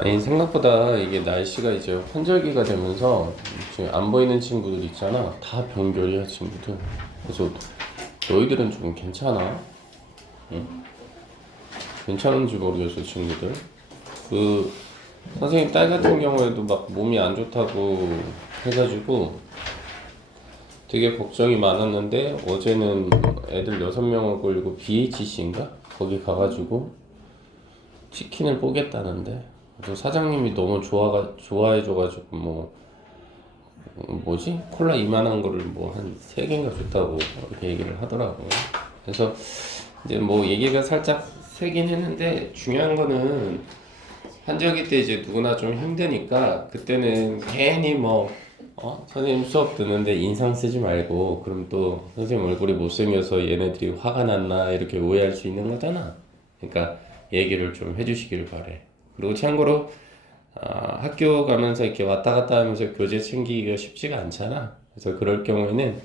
아니 생각보다 이게 날씨가 이제 환절기가 되면서 지금 안 보이는 친구들 있잖아. 다 병결이야 친구들. 그래서 너희들은 좀 괜찮아? 응? 괜찮은지 모르겠어 친구들. 그 선생님 딸 같은 경우에도 막 몸이 안 좋다고 해가지고 되게 걱정이 많았는데 어제는 애들 6명을 끌고 BHC인가? 거기 가가지고 치킨을 뽀겠다는데 그래서 사장님이 너무 좋아해줘가지고 뭐지? 콜라 이만한 거를 뭐 한 3개인가 줬다고 이렇게 얘기를 하더라고요. 그래서 이제 뭐 얘기가 살짝 세긴 했는데 중요한 거는 한절기 때 이제 누구나 좀 힘드니까 그때는 괜히 선생님 수업 듣는데 인상 쓰지 말고 그럼 또 선생님 얼굴이 못생겨서 얘네들이 화가 났나 이렇게 오해할 수 있는 거잖아. 그러니까 얘기를 좀 해주시길 바래. 그리고 참고로 학교 가면서 이렇게 왔다 갔다 하면서 교재 챙기기가 쉽지가 않잖아. 그래서 그럴 경우에는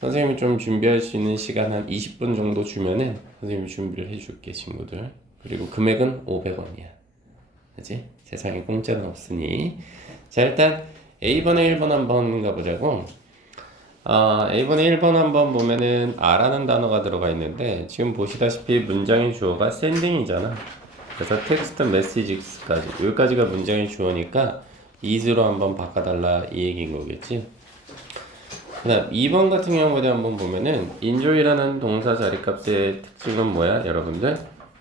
선생님이 좀 준비할 수 있는 시간 한 20분 정도 주면은 선생님이 준비를 해줄게, 친구들. 그리고 금액은 500원이야. 그치? 세상에 공짜는 없으니. 자, 일단 A번에 1번 한번 가보자고. A번에 1번 한번 보면은 R라는 단어가 들어가 있는데 지금 보시다시피 문장의 주어가 sending이잖아. 그래서 텍스트 메시지까지 여기까지가 문장의 주어니까 is로 한번 바꿔달라 이 얘기인 거겠지. 그 다음 2번 같은 경우에 한번 보면은 enjoy라는 동사 자리값의 특징은 뭐야 여러분들?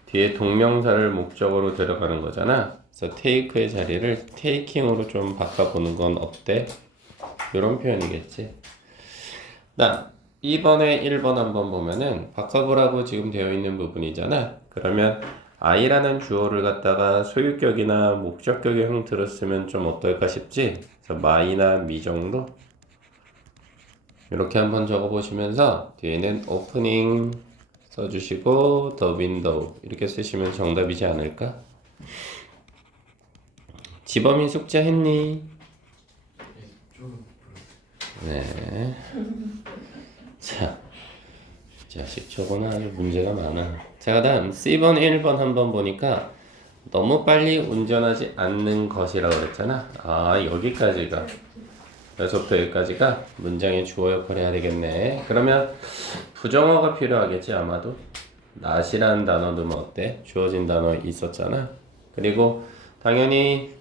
뒤에 동명사를 목적으로 들어가는 거잖아. 그래서 take의 자리를 taking으로 좀 바꿔보는 건 어때? 이런 표현이겠지. 다음 2번에 1번 한번 보면은 바꿔보라고 지금 되어 있는 부분이잖아. 그러면 I라는 주어를 갖다가 소유격이나 목적격의 형태로 쓰면 좀 어떨까 싶지? 그래서 my나 me 정도? 이렇게 한번 적어보시면서 뒤에는 opening 써주시고 the window 이렇게 쓰시면 정답이지 않을까? 지범이 숙제 했니? 네. 자, 자식 저거는 아주 문제가 많아. 자, 그다음 C번 1번 한번 보니까 너무 빨리 운전하지 않는 것이라고 그랬잖아. 여기까지가 여기서부터 여기까지가 문장의 주어 역할을 해야 되겠네. 그러면 부정어가 필요하겠지 아마도. not이라는 단어 넣으면 어때? 주어진 단어 있었잖아. 그리고 당연히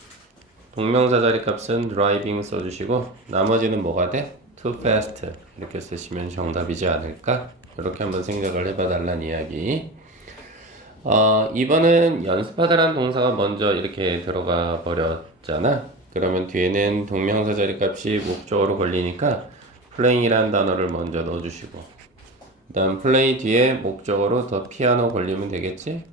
동명사 자리 값은 driving 써주시고 나머지는 뭐가 돼? too fast 이렇게 쓰시면 정답이지 않을까? 이렇게 한번 생각을 해봐 달라는 이야기. 이번은 연습하다라는 동사가 먼저 이렇게 들어가 버렸잖아. 그러면 뒤에는 동명사 자리 값이 목적어로 걸리니까 playing이라는 단어를 먼저 넣어주시고 그 다음 play 뒤에 목적어로 더 피아노 걸리면 되겠지?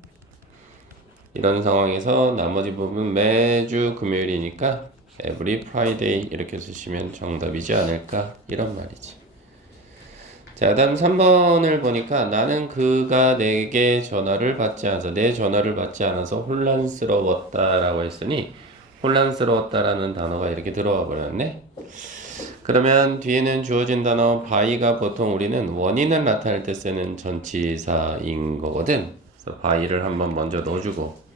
이런 상황에서 나머지 부분 매주 금요일이니까 every Friday 이렇게 쓰시면 정답이지 않을까 이런 말이지. 자, 다음 3번을 보니까 나는 그가 내게 전화를 받지 않아서 내 전화를 받지 않아서 혼란스러웠다라고 했으니 혼란스러웠다라는 단어가 이렇게 들어와 버렸네. 그러면 뒤에는 주어진 단어 by가 보통 우리는 원인을 나타낼 때 쓰는 전치사인 거거든. 그래서 by를 한번 먼저 넣어주고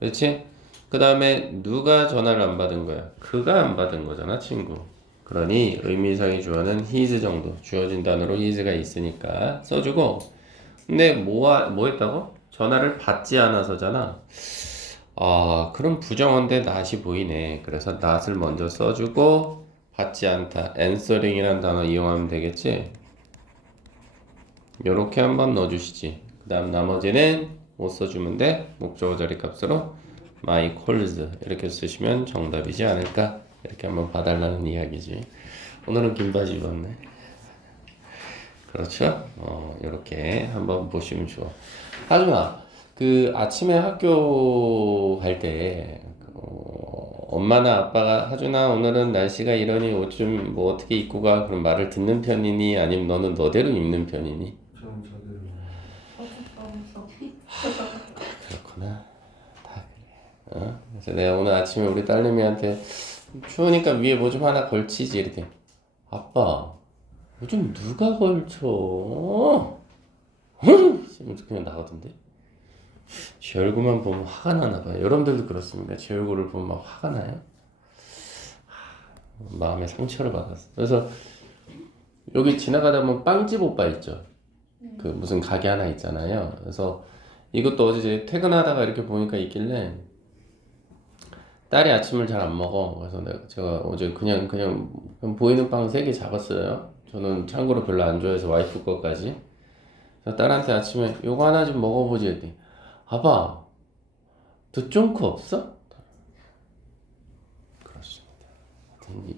그렇지? 그 다음에 누가 전화를 안 받은 거야? 그가 안 받은 거잖아, 친구. 그러니 의미상의 주어는 his 정도 주어진 단어로 his가 있으니까 써주고 근데 뭐 했다고? 전화를 받지 않아서잖아. 그럼 부정어인데 not이 보이네. 그래서 not을 먼저 써주고 받지 않다 answering이라는 단어 이용하면 되겠지? 요렇게 한번 넣어주시지. 그 다음 나머지는 못 써주면 돼. 목적어 자리 값으로 my calls 이렇게 쓰시면 정답이지 않을까? 이렇게 한번 봐달라는 이야기지. 오늘은 긴 바지 입었네. 그렇죠? 이렇게 한번 보시면 좋아. 하준아, 그 아침에 학교 갈 때, 엄마나 아빠가 하준아 오늘은 날씨가 이러니 옷 좀 뭐 어떻게 입고 가? 그럼 말을 듣는 편이니? 아니면 너는 너대로 입는 편이니? 저는 저대로. 그렇구나. 다 그래. 그래서 내가 오늘 아침에 우리 딸내미한테 추우니까 위에 뭐 좀 하나 걸치지 이렇게. 아빠, 요즘 누가 걸쳐? 그냥 나가던데? 제 얼굴만 보면 화가 나나 봐요. 여러분들도 그렇습니까? 제 얼굴을 보면 막 화가 나요? 마음에 상처를 받았어. 그래서 여기 지나가다 보면 빵집 오빠 있죠? 그 무슨 가게 하나 있잖아요. 그래서 이것도 어제 퇴근하다가 이렇게 보니까 있길래 딸이 아침을 잘 안 먹어. 그래서 제가 어제 그냥 보이는 빵 3개 잡았어요. 저는 참고로 별로 안 좋아해서 와이프 거까지. 그래서 딸한테 아침에 요거 하나 좀 먹어보지 했더니 아빠 두쫑크 없어? 그렇습니다. 하여튼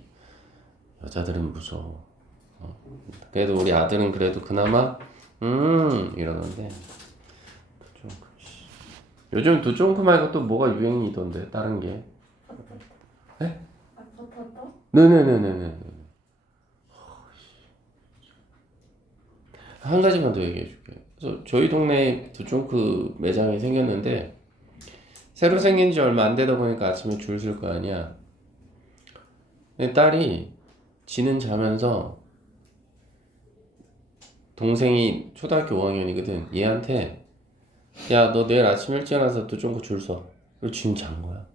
여자들은 무서워. 그래도 우리 아들은 그래도 그나마 이러는데 두쫑크 요즘 두쫑크 말고 또 뭐가 유행이던데 다른 게 네? 아, 버터도? 네네네네네. 한 가지만 더 얘기해 줄게요. 그래서 저희 동네에 두쫑크 매장이 생겼는데 새로 생긴 지 얼마 안 되다 보니까 아침에 줄 쓸 거 아니야. 근데 딸이 지는 자면서 동생이 초등학교 5학년이거든. 얘한테 야 너 내일 아침 일찍 일어나서 두쫑크 줄 서. 그리고 지는 잔 거야.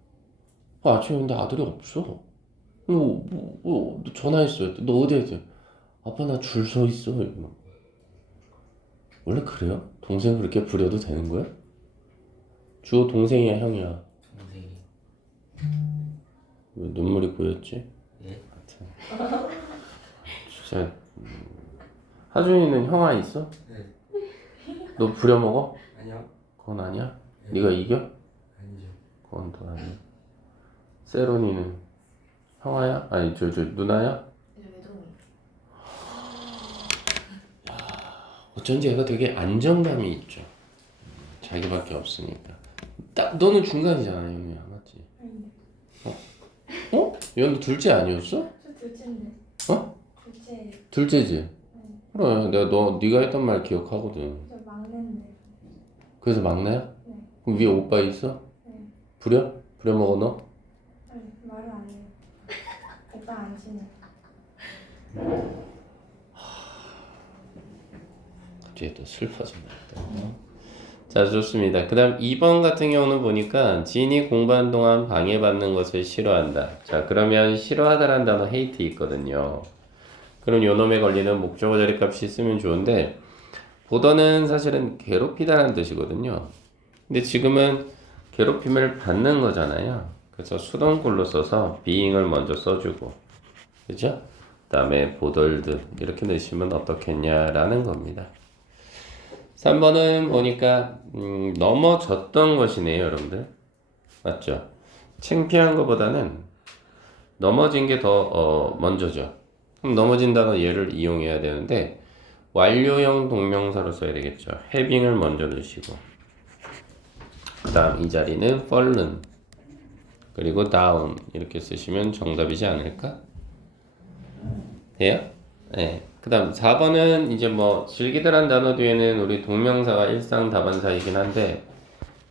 아침에 근데 아들이 없어. 너 전화했어요. 너 어디 했지? 아빠 나 줄 서 있어. 이러고. 원래 그래요? 동생 그렇게 부려도 되는 거야? 주호 동생이야 형이야? 동생이. 왜 눈물이 고였지? 예? 하여튼 진짜 하준이는 형아 있어? 네. 너 부려먹어? 아니요. 그건 아니야? 네. 네가 이겨? 아니죠. 그건 또 아니야. 세론이는 형아야? 아니 저 누나야? 이제 외동이. 어쩐지 얘가 되게 안정감이 있죠. 자기밖에 없으니까. 딱 너는 중간이잖아, 영미야, 맞지? 아닌데. 어? 얘는 둘째 아니었어? 저 둘째인데. 어? 둘째. 둘째지. 그래, 네가 했던 말 기억하거든. 저 막내인데. 그래서 막내야? 네. 그럼 위에 오빠 있어? 네. 부려 먹어 너? 아니, 말을 안 해요. 오빠 안 친해. 갑자기 또 슬퍼진다. 자, 좋습니다. 그 다음 2번 같은 경우는 보니까 지인이 공부하는 동안 방해받는 것을 싫어한다. 자, 그러면 싫어하다라는 단어 hate 있거든요. 그럼 요놈에 걸리는 목적어 자리 값이 쓰면 좋은데 보더는 사실은 괴롭히다라는 뜻이거든요. 근데 지금은 괴롭힘을 받는 거잖아요. 그래서 수동글로 써서 being을 먼저 써주고 그죠? 그 다음에 bothered 이렇게 넣으시면 어떻겠냐라는 겁니다. 3번은 보니까 넘어졌던 것이네요, 여러분들. 맞죠? 창피한 것보다는 넘어진 게 더 먼저죠. 그럼 넘어진 단어 얘를 이용해야 되는데 완료형 동명사로 써야 되겠죠. having을 먼저 넣으시고 그 다음 이 자리는 fallen 그리고 down 이렇게 쓰시면 정답이지 않을까? 돼요? 네. 그 다음 4번은 이제 뭐 즐기더란 단어 뒤에는 우리 동명사가 일상 다반사이긴 한데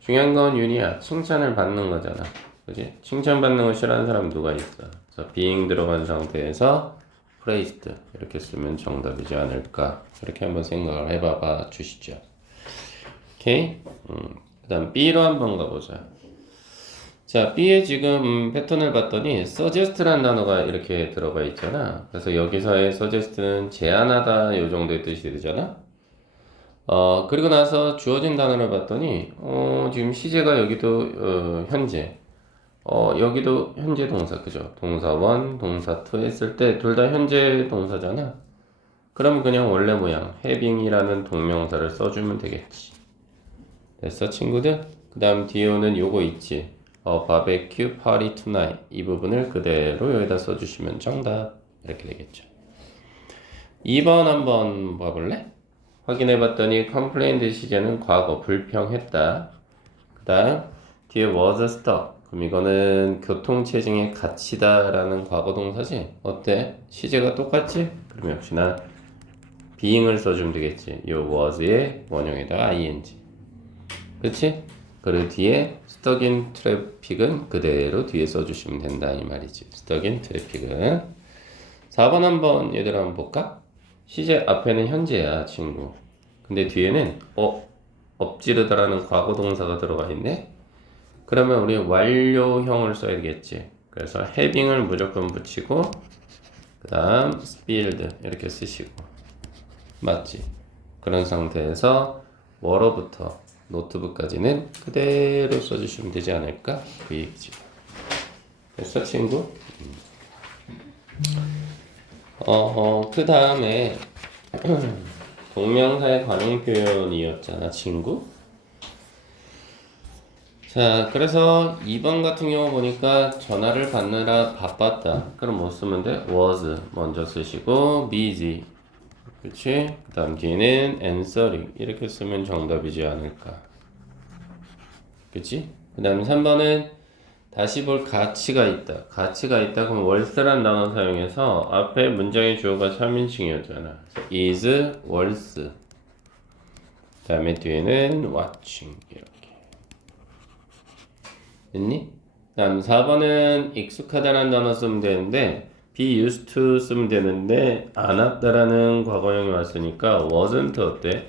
중요한 건 윤희야 칭찬을 받는 거잖아. 그지? 칭찬받는 거 싫어하는 사람 누가 있어? 그래서 being 들어간 상태에서 praised 이렇게 쓰면 정답이지 않을까? 이렇게 한번 생각을 해봐 주시죠. 오케이? 그 다음 B로 한번 가보자. 자, B의 지금 패턴을 봤더니 suggest라는 단어가 이렇게 들어가 있잖아. 그래서 여기서의 suggest는 제안하다 요 정도의 뜻이 되잖아. 그리고 나서 주어진 단어를 봤더니 지금 시제가 여기도 현재 여기도 현재 동사 그죠? 동사 1, 동사 2 했을 때 둘 다 현재 동사잖아. 그럼 그냥 원래 모양 having이라는 동명사를 써주면 되겠지. 됐어 친구들? 그 다음 뒤에 오는 요거 있지. barbecue party tonight 이 부분을 그대로 여기다 써주시면 정답 이렇게 되겠죠. 2번 한번 봐볼래? 확인해봤더니 complained 시제는 과거 불평했다. 그 다음 뒤에 was stuck 그럼 이거는 교통체증에 갇히다 라는 과거 동사지. 어때? 시제가 똑같지? 그럼 역시나 being을 써주면 되겠지. 요 was의 원형에다가 ing 그치? 그리고 뒤에 stuck in traffic은 그대로 뒤에 써주시면 된다 이 말이지. stuck in traffic은 4번 한번 얘들아 한번 볼까? 시제 앞에는 현재야 친구. 근데 뒤에는 엎지르다라는 과거 동사가 들어가 있네. 그러면 우리 완료형을 써야겠지. 그래서 having을 무조건 붙이고 그 다음 spilled 이렇게 쓰시고 맞지? 그런 상태에서 뭐로부터 노트북까지는 그대로 써주시면 되지 않을까? 그 얘기지. 됐어 친구? 그 다음에 동명사의 관용 표현이었잖아 친구. 자, 그래서 2번 같은 경우 보니까 전화를 받느라 바빴다. 그럼 뭐 쓰면 돼? was 먼저 쓰시고 busy. 그치? 그 다음 뒤에는 answering 이렇게 쓰면 정답이지 않을까. 그치? 그 다음 3번은 다시 볼 가치가 있다. 가치가 있다 그럼 worth란 단어 사용해서 앞에 문장의 주어가 3인칭이었잖아. is worth. 그 다음에 뒤에는 watching 이렇게. 됐니? 다음 4번은 익숙하다는 단어 쓰면 되는데 be used to 쓰면 되는데 안 왔다라는 과거형이 왔으니까 wasn't 어때?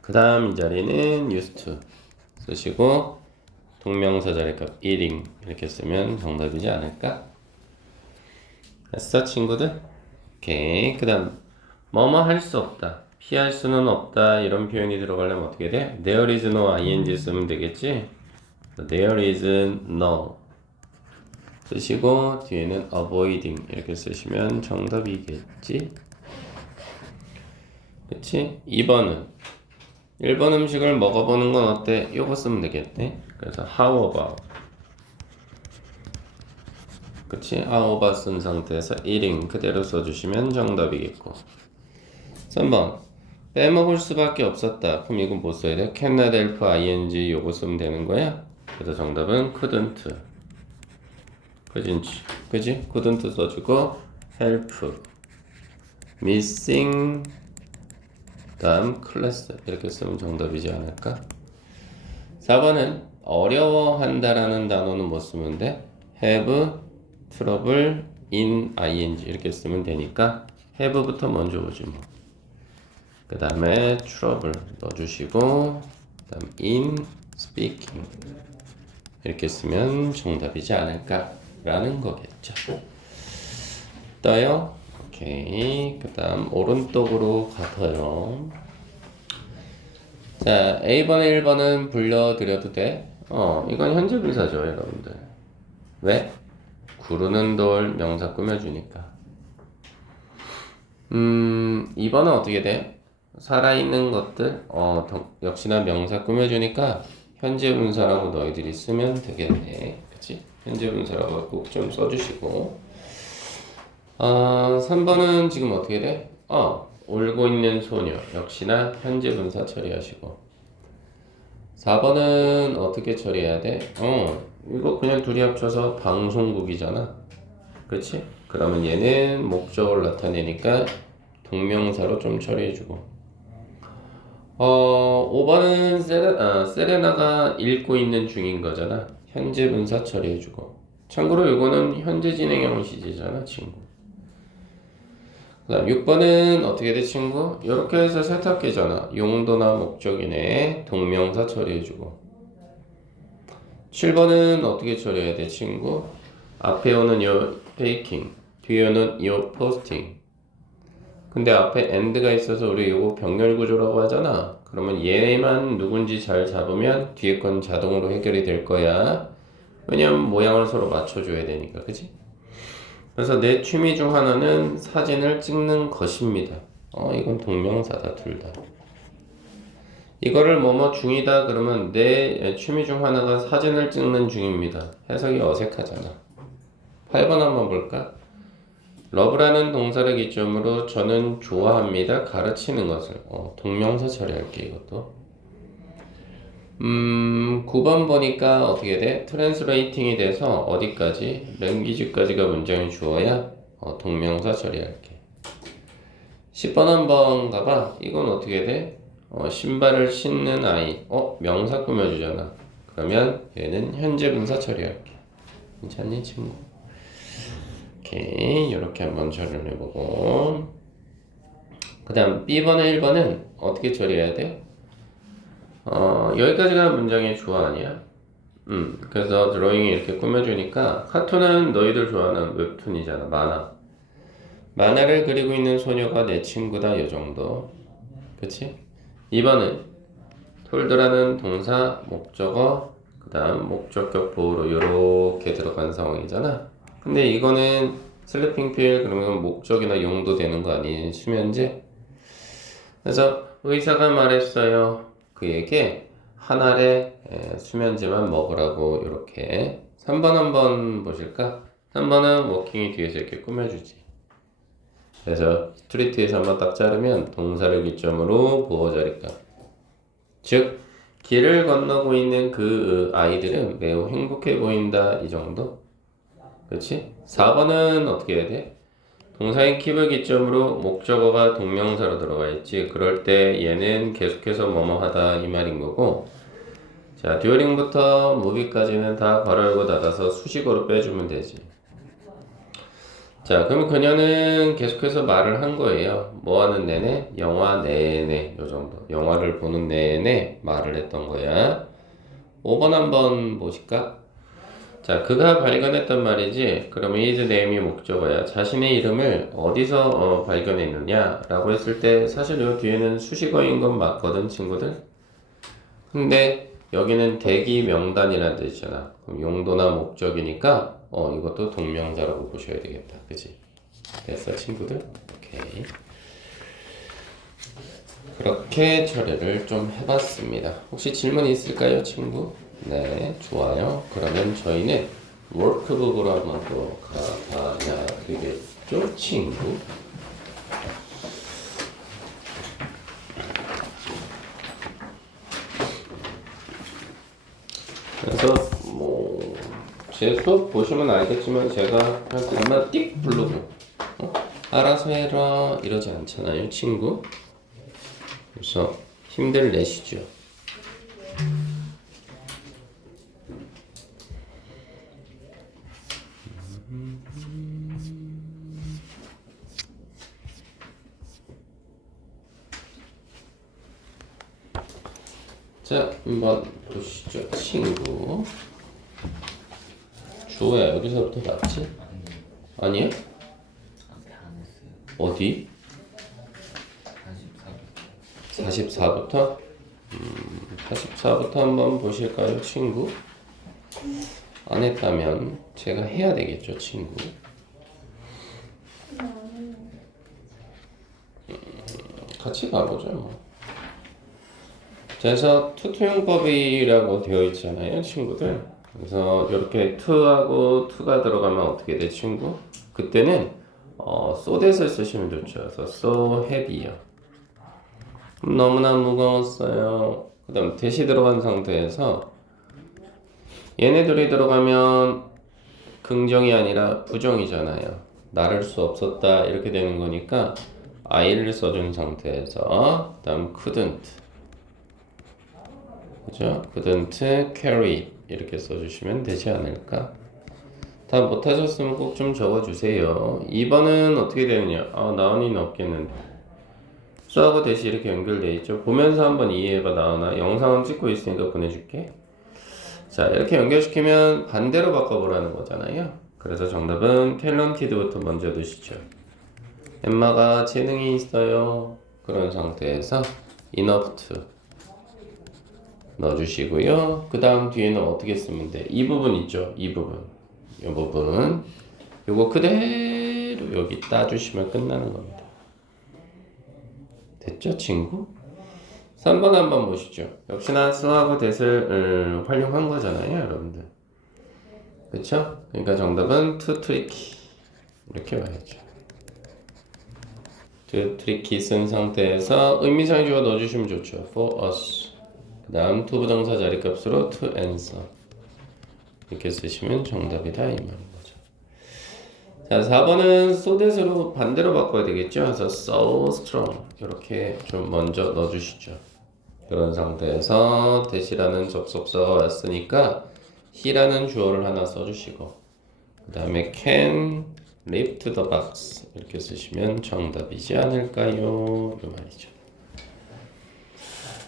그 다음 이 자리는 used to 쓰시고 동명사 자리값 eating 이렇게 쓰면 정답이지 않을까? 됐어 친구들? 오케이. 그 다음 뭐뭐 할 수 없다 피할 수는 없다 이런 표현이 들어가려면 어떻게 돼? There is no ing 쓰면 되겠지? There is no 쓰시고 뒤에는 avoiding 이렇게 쓰시면 정답이겠지? 그치? 2번은 1번 음식을 먹어보는 건 어때? 요거 쓰면 되겠네. 그래서 how about 그치? how about 쓴 상태에서 eating 그대로 써주시면 정답이겠고 3번 빼먹을 수밖에 없었다. 그럼 이건 뭐 써야 돼? cannot help ing 요거 쓰면 되는 거야? 그래서 정답은 couldn't 그지? couldn't 써주고 help missing 다음 class 이렇게 쓰면 정답이지 않을까? 4번은 어려워한다라는 단어는 뭐 쓰면 돼? have trouble in ing 이렇게 쓰면 되니까 have부터 먼저 오지 뭐. 그 다음에 trouble 넣어주시고 그 다음 in speaking 이렇게 쓰면 정답이지 않을까 라는 거겠죠. 떠요? 오케이. 그 다음 오른쪽으로 가서요. 자, A번에 1번은 불려드려도 돼? 이건 현재 분사죠 여러분들. 왜? 구르는 돌 명사 꾸며주니까. 2번은 어떻게 돼? 살아있는 것들 역시나 명사 꾸며주니까 현재 분사라고 너희들이 쓰면 되겠네. 그치? 현재 분사라고 꼭 좀 써주시고 3번은 지금 어떻게 돼? 울고 있는 소녀 역시나 현재 분사 처리하시고 4번은 어떻게 처리해야 돼? 이거 그냥 둘이 합쳐서 방송국이잖아. 그치? 그러면 얘는 목적을 나타내니까 동명사로 좀 처리해주고 5번은 세레나가 읽고 있는 중인 거잖아. 현재 분사 처리해주고 참고로 이거는 현재 진행형 시제잖아 친구. 그 다음 6번은 어떻게 돼 친구? 이렇게 해서 세탁기잖아. 용도나 목적이네. 동명사 처리해주고 7번은 어떻게 처리해야 돼 친구? 앞에 오는 요 baking 뒤에 오는 요 posting 근데 앞에 and가 있어서 우리 이거 병렬 구조라고 하잖아. 그러면 얘만 누군지 잘 잡으면 뒤에 건 자동으로 해결이 될 거야. 왜냐면 모양을 서로 맞춰줘야 되니까 그치? 그래서 내 취미 중 하나는 사진을 찍는 것입니다. 이건 동명사다 둘 다. 이거를 뭐뭐 중이다 그러면 내 취미 중 하나가 사진을 찍는 중입니다. 해석이 어색하잖아. 8번 한번 볼까? 러브라는 동사를 기점으로 저는 좋아합니다. 가르치는 것을. 동명사 처리할게 이것도. 9번 보니까 어떻게 돼? 트랜스레이팅이 돼서 어디까지? 랭귀지까지가 문장이 주어야 동명사 처리할게. 10번 한번 가봐. 이건 어떻게 돼? 신발을 신는 아이. 명사 꾸며주잖아. 그러면 얘는 현재 분사 처리할게. 괜찮니 친구? 오케이. 이렇게 한번 처리를 해보고 그 다음 B번에 1번은 어떻게 처리해야 돼? 여기까지가 문장의 주어 아니야? 그래서 드로잉이 이렇게 꾸며주니까 카툰은 너희들 좋아하는 웹툰이잖아. 만화를 그리고 있는 소녀가 내 친구다. 요 정도. 그치? 2번은 톨드라는 동사, 목적어, 그 다음 목적격 보호로 요렇게 들어간 상황이잖아. 근데 이거는 슬리핑 필 그러면 목적이나 용도 되는 거 아니에요? 수면제? 그래서 의사가 말했어요. 그에게 한 알의 수면제만 먹으라고. 이렇게 3번 한번 보실까? 3번은 워킹이 뒤에서 이렇게 꾸며주지. 그래서 스트리트에서 한번 딱 자르면 동사를 기점으로 보호 자리값. 즉 길을 건너고 있는 그 아이들은 매우 행복해 보인다. 이 정도? 그렇지? 4번은 어떻게 해야 돼? 동사인 keep을 기점으로 목적어가 동명사로 들어가 있지. 그럴 때 얘는 계속해서 뭐뭐 하다 이 말인 거고. 자, 듀어링부터 무비까지는 다 괄호 열고 닫아서 수식어로 빼주면 되지. 자, 그럼 그녀는 계속해서 말을 한 거예요. 뭐 하는 내내? 영화 내내. 요 정도. 영화를 보는 내내 말을 했던 거야. 5번 한번 보실까? 자, 그가 발견했단 말이지. 그럼 his name이 목적어야. 자신의 이름을 어디서 발견했느냐? 라고 했을 때 사실 요 뒤에는 수식어인 건 맞거든, 친구들. 근데 여기는 대기 명단이라는 뜻이잖아. 그럼 용도나 목적이니까 이것도 동명사라고 보셔야 되겠다. 그치? 됐어, 친구들? 오케이. 그렇게 처리를 좀 해봤습니다. 혹시 질문 있을까요, 친구? 네, 좋아요. 그러면 저희는 워크북으로 한번 또 가봐야 되겠죠, 친구? 그래서 제 수업 보시면 알겠지만 제가 그냥 간만 띡 부르고 알아서 해라 이러지 않잖아요, 친구. 그래서 힘들 내시죠. 자, 한번 보시죠, 친구. 주어야 여기서부터 맞지? 아니야? 앞에 안 했어요. 어디? 44부터? 44부터 한번 보실까요, 친구? 안 했다면 제가 해야 되겠죠, 친구. 같이 가보죠, 뭐. 그래서 투투용법이라고 되어 있잖아요, 친구들. 그래서 이렇게 to하고 to가 들어가면 어떻게 돼, 친구? 그때는 so that을 쓰시면 좋죠. 그래서 so heavy요. 너무나 무거웠어요. 그 다음 that이 들어간 상태에서 얘네들이 들어가면 긍정이 아니라 부정이잖아요. 나를 수 없었다 이렇게 되는 거니까 I를 써준 상태에서 그 다음 couldn't, 그죠? couldn't carry 이렇게 써주시면 되지 않을까? 다 못하셨으면 꼭 좀 적어주세요. 2번은 어떻게 되느냐? 나은이는 없겠는데. 수하고 대시 이렇게 연결되어 있죠. 보면서 한번 이해해봐, 나은아. 영상은 찍고 있으니까 보내줄게. 자, 이렇게 연결시키면 반대로 바꿔보라는 거잖아요. 그래서 정답은 탤런티드부터 먼저 넣으시죠. 엠마가 재능이 있어요. 그런 상태에서 enough to 넣어주시고요. 그 다음 뒤에는 어떻게 쓰면 돼? 이 부분 있죠? 이 부분. 이 부분. 요거 그대로 여기 따주시면 끝나는 겁니다. 됐죠, 친구? 3번 한번 보시죠. 역시나 수하고 that을 활용한 거잖아요, 여러분들. 그쵸? 그러니까 정답은 too tricky. 이렇게 와야죠. too tricky 쓴 상태에서 의미상의 주어 넣어주시면 좋죠. for us. 그 다음 to 부정사 자리값으로 to answer. 이렇게 쓰시면 정답이다 이 말인 거죠. 자, 4번은 so that으로 반대로 바꿔야 되겠죠. 그래서 so strong 이렇게 좀 먼저 넣어주시죠. 그런 상태에서 that이라는 접속사가 왔으니까 he라는 주어를 하나 써주시고 그 다음에 can lift the box 이렇게 쓰시면 정답이지 않을까요? 이 말이죠.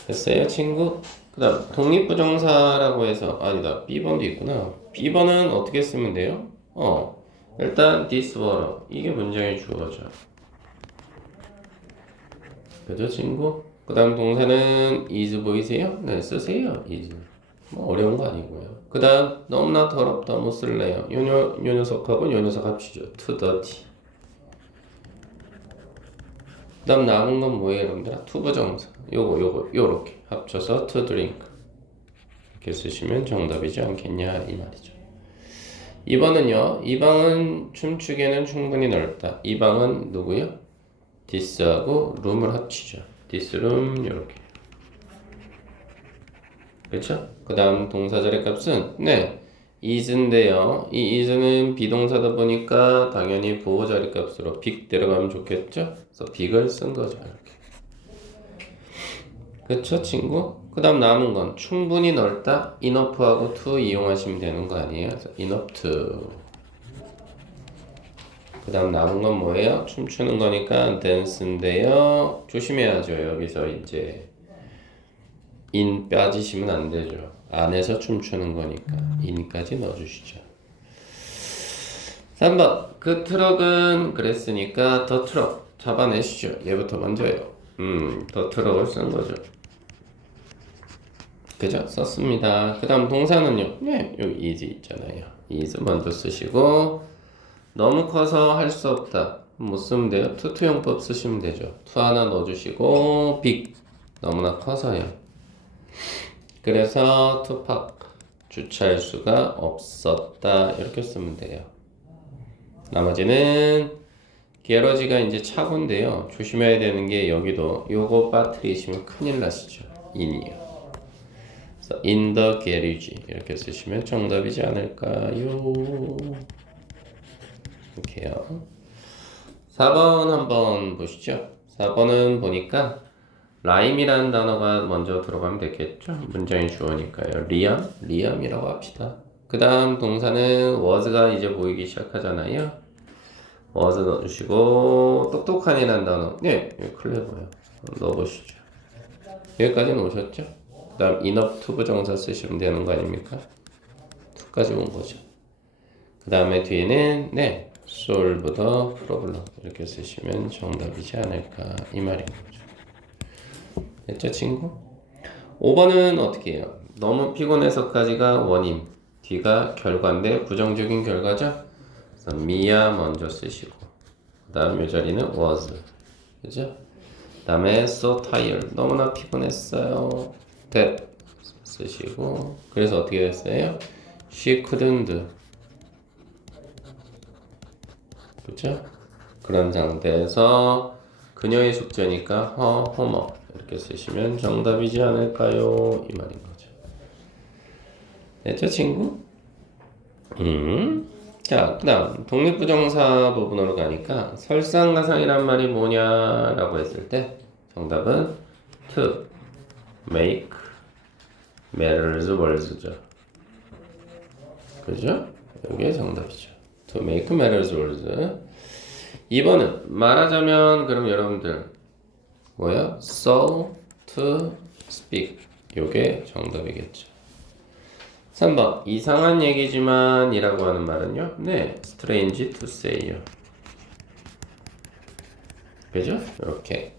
됐어요, 친구? 그 다음 독립부정사라고 해서 아니다 B번도 있구나. B번은 어떻게 쓰면 돼요? 일단 this water 이게 문장의 주어죠. 그죠 친구? 그 다음 동사는 is 보이세요? 네 쓰세요 is. 뭐 어려운 거 아니고요. 그 다음 너무나 더럽다 못 쓸래요. 요 녀석하고 요 녀석 합치죠. too dirty. 그 다음 남은 건 뭐예요 여러분들? 투부정사 요거 요렇게 합쳐서 to drink 이렇게 쓰시면 정답이지 않겠냐 이 말이죠. 2번은요 이 방은 춤추기에는 충분히 넓다. 이 방은 누구요? this하고 room을 합치죠. this room 요렇게 그렇죠? 그 다음 동사 자리 값은 네 is인데요. 이 is는 비동사다 보니까 당연히 보호 자리 값으로 big 들어가면 좋겠죠? 그래서 big을 쓴 거죠. 이렇게. 그쵸 친구? 그 다음 남은 건 충분히 넓다 enough하고 to 이용하시면 되는 거 아니에요? 그래서 enough to. 그 다음 남은 건 뭐예요? 춤추는 거니까 dance인데요. 조심해야죠. 여기서 이제 in 빠지시면 안 되죠. 안에서 춤추는 거니까 in까지 넣어주시죠. 3번 그 트럭은 그랬으니까 더 트럭 잡아내시죠. 얘부터 먼저요. 더 트럭을 쓴 거죠. 그죠? 썼습니다. 그 다음 동사는요. 네, 여기 is 있잖아요. is 먼저 쓰시고 너무 커서 할 수 없다. 못 쓰면 돼요. 투투용법 쓰시면 되죠. 투 하나 넣어주시고 big 너무나 커서요. 그래서 to park 주차할 수가 없었다 이렇게 쓰면 돼요. 나머지는 게러지가 이제 차고인데요. 조심해야 되는 게 여기도 요거 빠뜨리시면 큰일 나시죠. in이요. 그래서 in the garage 이렇게 쓰시면 정답이지 않을까요? 이렇게요. 4번 한번 보시죠. 4번은 보니까 라임이라는 단어가 먼저 들어가면 되겠죠. 문장이 주어니까요. 리암이라고 합시다. 그 다음 동사는 was가 이제 보이기 시작하잖아요. was 넣어주시고 똑똑한이라는 단어 네 클레버요. 넣어보시죠. 여기까지는 오셨죠? 그 다음 enough to 부정사 쓰시면 되는 거 아닙니까? to까지 온 거죠. 그 다음에 뒤에는 네 solve the problem 이렇게 쓰시면 정답이지 않을까 이 말인 거죠. 됐죠 친구? 5번은 어떻게 해요? 너무 피곤해서까지가 원인 뒤가 결과인데 부정적인 결과죠? 그래서 미야 먼저 쓰시고 그 다음 요 자리는 was 그죠? 그 다음에 so tired 너무나 피곤했어요 that 쓰시고 그래서 어떻게 됐어요? she couldn't 그죠? 그런 상태에서 그녀의 숙제니까 her homework 이렇게 쓰시면 정답이지 않을까요? 이 말인 거죠. 됐죠 친구? 자, 그 다음 독립부정사 부분으로 가니까 설상가상이란 말이 뭐냐라고 했을 때 정답은 to make matters worse죠. 그죠? 이게 정답이죠. to make matters worse. 2번은 말하자면 그럼 여러분들 뭐야? so to speak 요게 정답이겠죠. 3번 이상한 얘기지만 이라고 하는 말은요 네 strange to say요. 그죠? 이렇게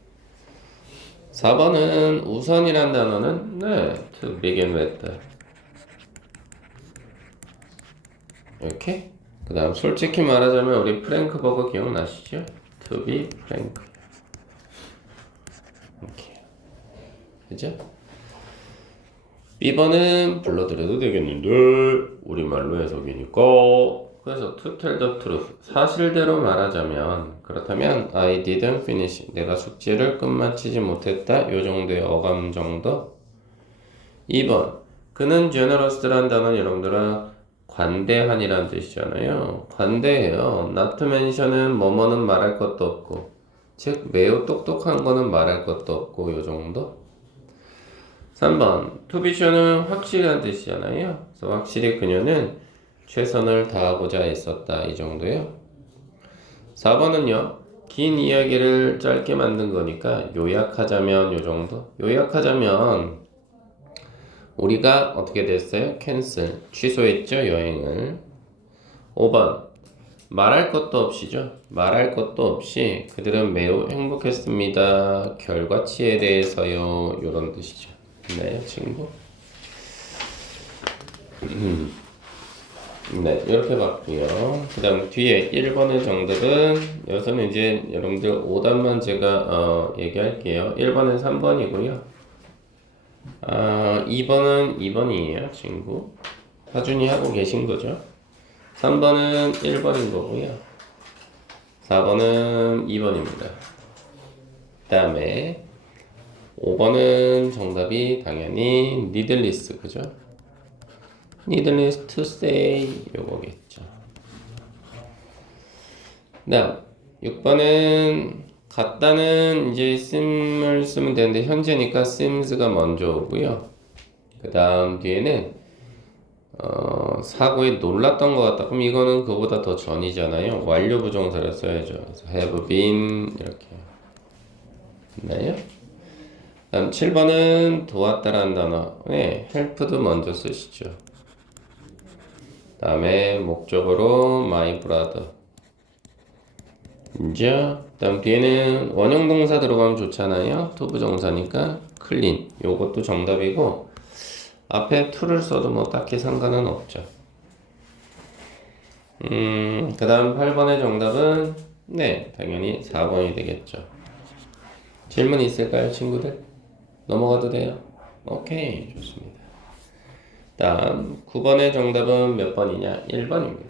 4번은 우선이란 단어는 네 to begin with 이렇게 그 다음 솔직히 말하자면 우리 프랭크 버거 기억나시죠? to be frank 이렇게 그죠? B번은 불러드려도 되겠는데 우리말로 해석이니까 그래서 to tell the truth 사실대로 말하자면 그렇다면 I didn't finish 내가 숙제를 끝마치지 못했다 요 정도의 어감 정도. 2번 그는 generous란 단어는 여러분들은 관대한이란 뜻이잖아요. 관대해요. not to mention은 뭐뭐는 말할 것도 없고 즉 매우 똑똑한 거는 말할 것도 없고 요 정도. 3번 to be sure는 확실한 뜻이잖아요. 그래서 확실히 그녀는 최선을 다하고자 했었다 이 정도요. 4번은요 긴 이야기를 짧게 만든 거니까 요약하자면 요 정도. 요약하자면 우리가 어떻게 됐어요? 캔슬. 취소했죠, 여행을. 5번. 말할 것도 없이죠. 말할 것도 없이 그들은 매우 행복했습니다. 결과치에 대해서요. 요런 뜻이죠. 네, 친구. 네, 이렇게 봤고요. 그 다음 뒤에 1번의 정답은 여기서는 이제 여러분들 오답만 제가 얘기할게요. 1번은 3번이고요. 2번은 2번이에요, 친구. 하준이 하고 계신 거죠. 3번은 1번인 거고요. 4번은 2번입니다. 그 다음에 5번은 정답이 당연히 needless, 그죠? needless to say 요거겠죠. 그 다음 6번은 같다는 이제 seem을 쓰면 되는데 현재니까 seems가 먼저 오고요. 그 다음 뒤에는 사고에 놀랐던 것 같다. 그럼 이거는 그보다 더 전이잖아요. 완료 부정사를 써야죠. 그래서 have been 이렇게 있나요? 다음 7번은 도왔다라는 단어. 네, help도 먼저 쓰시죠. 다음에 목적으로 my brother. 이제 다음 뒤에는 원형 동사 들어가면 좋잖아요. to 부정사니까 clean. 요것도 정답이고 앞에 to를 써도 뭐 딱히 상관은 없죠. 그 다음 8번의 정답은 네, 당연히 4번이 되겠죠. 질문 있을까요, 친구들? 넘어가도 돼요? 오케이, 좋습니다. 다음 9번의 정답은 몇 번이냐? 1번입니다.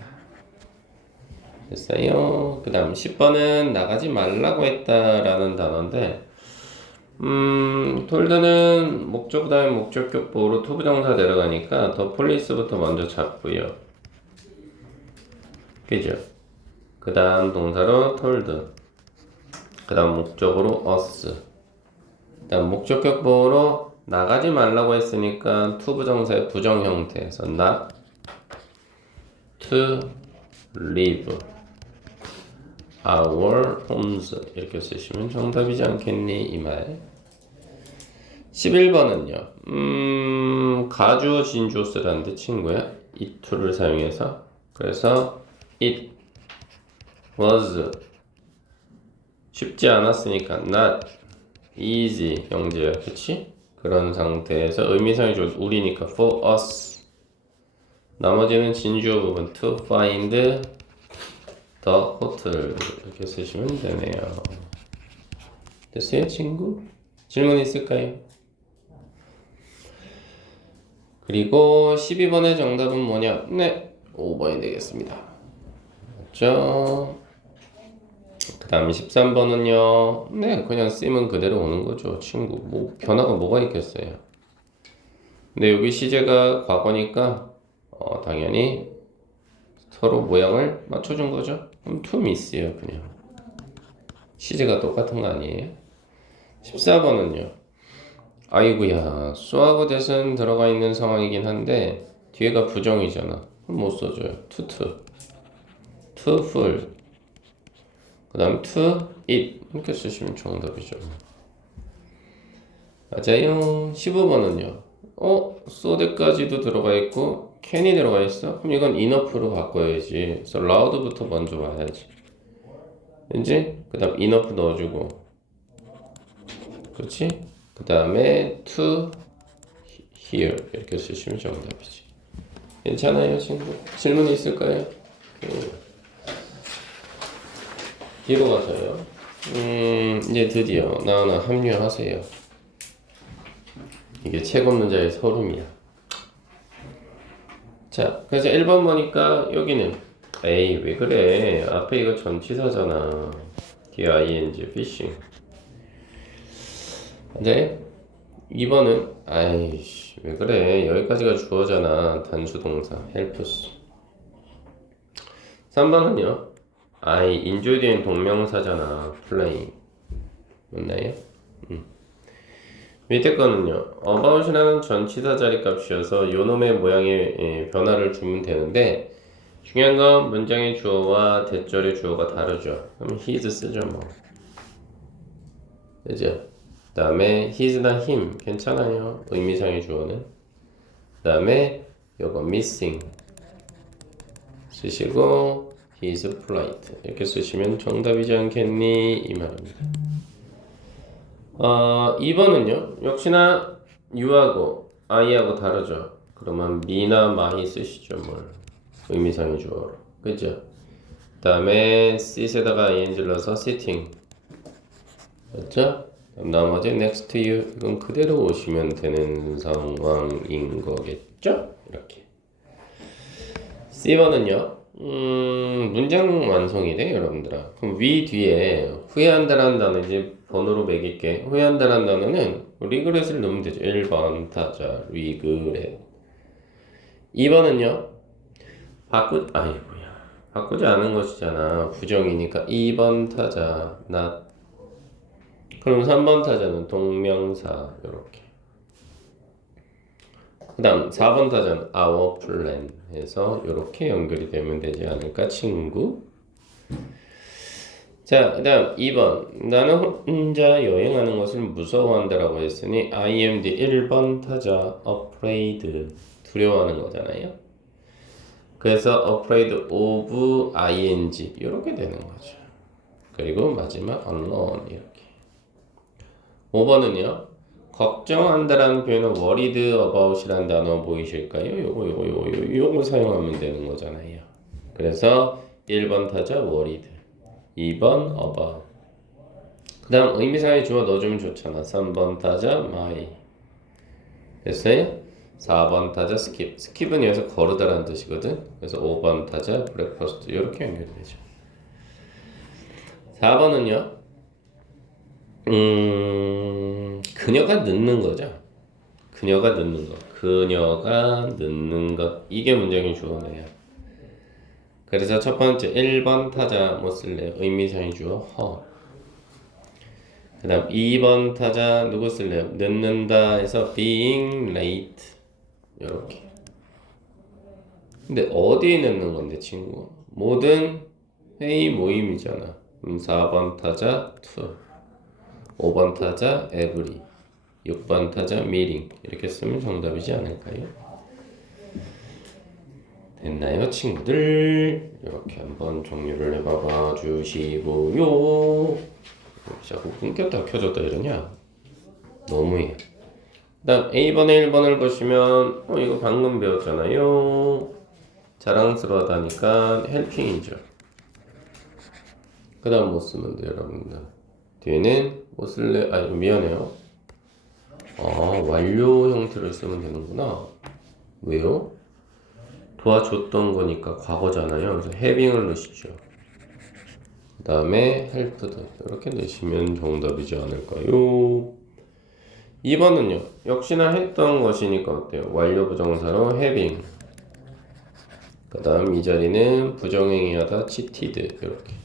됐어요. 그 다음 10번은 나가지 말라고 했다라는 단어인데 톨드는 목적 다음에 목적격 보호로 투부정사 내려가니까 더 폴리스부터 먼저 잡고요. 그죠? 그 다음 동사로 톨드, 그 다음 목적으로 us, 그 다음 목적격 보호로 나가지 말라고 했으니까 투부정사의 부정 형태에서 not to leave our homes 이렇게 쓰시면 정답이지 않겠니? 이 말. 11번은요. 가주어 진주어 쓰라는데 친구야. it to를 사용해서 그래서 it was 쉽지 않았으니까 not easy 형제야. 그치? 그런 상태에서 의미상이 좀 우리니까 for us 나머지는 진주어 부분 to find the hotel 이렇게 쓰시면 되네요. 됐어요, 친구? 질문 있을까요? 그리고 12번의 정답은 뭐냐? 네, 5번이 되겠습니다. 맞죠? 그 다음 13번은요. 네, 그냥 쓰면 그대로 오는 거죠, 친구. 뭐 변화가 뭐가 있겠어요. 근데 여기 시제가 과거니까 당연히 서로 모양을 맞춰준 거죠. 그럼 to miss예요, 그냥. 시제가 똑같은 거 아니에요? 14번은요. 아이고야, 수하고 대신 들어가 있는 상황이긴 한데 뒤에가 부정이잖아. 그럼 못 써줘요. to full, 그 다음 to eat 이렇게 쓰시면 정답이죠. 맞아요. 15번은요. so대까지도 들어가 있고 can이 들어가 있어? 그럼 이건 enough로 바꿔야지. 그래서 loud부터 먼저 와야지. 그치? 그 다음 enough 넣어주고, 그렇지? 그 다음에 to hear 이렇게 쓰시면 정답이지. 괜찮아요, 친구? 질문 있을까요? 뒤로 가서요. 이제 드디어 나오나 합류하세요. 이게 책 없는 자의 서름이야. 자, 그래서 1번 보니까 여기는 에이 왜 그래, 앞에 이거 전치사잖아. 뒤에 ing fishing. 근데 2번은 아이씨 왜 그래, 여기까지가 주어잖아. 단수동사 helps. 3번은요. I enjoy 뒤엔 동명사잖아. play. 맞나요? 밑에 거는요. about이라는 전치사 자리값이어서 요놈의 모양의 변화를 주면 되는데 중요한 건 문장의 주어와 대절의 주어가 다르죠. 그럼 his 쓰죠 뭐. 그죠? 그 다음에 his나 him 괜찮아요. 의미상의 주어는. 그 다음에 요거 missing 쓰시고 his flight 이렇게 쓰시면 정답이지 않겠니? 이 말입니다. 2번은요. 역시나 you하고 I하고 다르죠. 그러면 me나 my 쓰시죠. 뭘 의미상의 주어로. 그죠? 그 다음에 sit에다가 ing를 넣어서 sitting 맞죠? 나머지 next to you 이건 그대로 오시면 되는 상황인 거겠죠? 이렇게. C번은요. 문장 완성이래 여러분들아. 그럼 위 뒤에 후회한다라는 단어 이제 번호로 매길게. 후회한다라는 단어는 regret을 넣으면 되죠. 1번 타자 regret. 2번은요. 바꾸지 않은 것이잖아. 부정이니까 2번 타자 not. 그럼 3번 타자는 동명사 이렇게. 그 다음 4번 타자는 our plan 해서 이렇게 연결이 되면 되지 않을까 친구. 자, 그 다음 2번 나는 혼자 여행하는 것을 무서워한다라고 했으니 IMD 1번 타자 afraid 두려워하는 거잖아요. 그래서 afraid of ing 이렇게 되는 거죠. 그리고 마지막 alone 이렇게. 5번은요. 걱정한다라는 표현은 worried about이라는 단어 보이실까요? 요거 사용하면 되는 거잖아요. 그래서 1번 타자 worried 2번 about 그 다음 의미상의 주어 넣어주면 좋잖아. 3번 타자 my 됐어요? 4번 타자 skip skip은 여기서 거르다라는 뜻이거든. 그래서 5번 타자 breakfast 이렇게 연결이 되죠. 4번은요. 그녀가 늦는 거죠. 그녀가 늦는 것. 그녀가 늦는 것. 이게 문장의 주어네요. 그래서 첫 번째 1번 타자 뭐 쓸래요? 의미상의 주어 her. 그 다음 2번 타자 누구 쓸래요? 늦는다 해서 being late. 이렇게. 근데 어디에 늦는 건데 친구? 모든 회의 모임이잖아. 4번 타자 to. 5번 타자 every 6번 타자 meeting 이렇게 쓰면 정답이지 않을까요? 됐나요 친구들? 이렇게 한번 정리를 해봐 주시고요. 자꾸 끊겼다 켜졌다 이러냐? 너무해. 그 다음 A번에 1번을 보시면 이거 방금 배웠잖아요. 자랑스러워하다니까 helping이죠. 그 다음 뭐 쓰면 돼요 여러분들? 뒤에는 뭐 쓸래? 미안해요. 완료 형태를 쓰면 되는구나. 왜요? 도와줬던 거니까 과거잖아요. 그래서 having을 넣으시죠. 그 다음에 helped 이렇게 넣으시면 정답이지 않을까요? 2번은요. 역시나 했던 것이니까 어때요? 완료 부정사로 having. 그 다음 이 자리는 부정행위하다 cheated 이렇게.